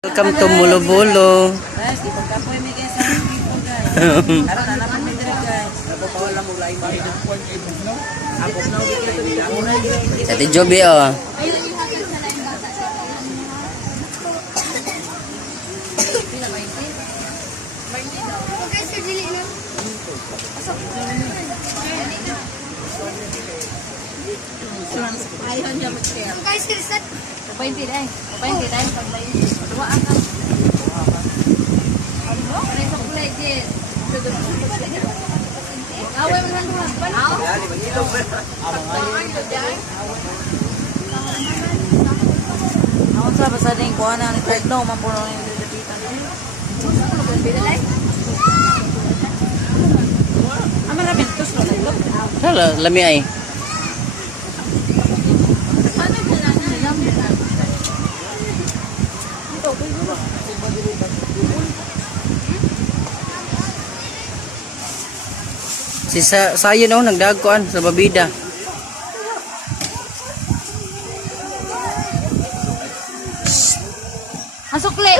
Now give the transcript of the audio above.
Welcome to Mulo-Bulo. Guys, di pagkapoy may guys sa people guys. Karon na naman mi dire guys. Napapawala mo lain ba? Abot na ulit ka to. Sa Tijobi oh. Ayun niya mag-share. Guys, reset. 20 dai. 20 dai paglayin. Dua ka. Ano? Kaya sa kulay din. Away man lang duha. Aw. Ako sa basa din ko ana ni Tagno mapuno ni dito. Ama na bintos no dito. Hala, lami ay. Si sayo no nagdagkuan sa babida. Asukli.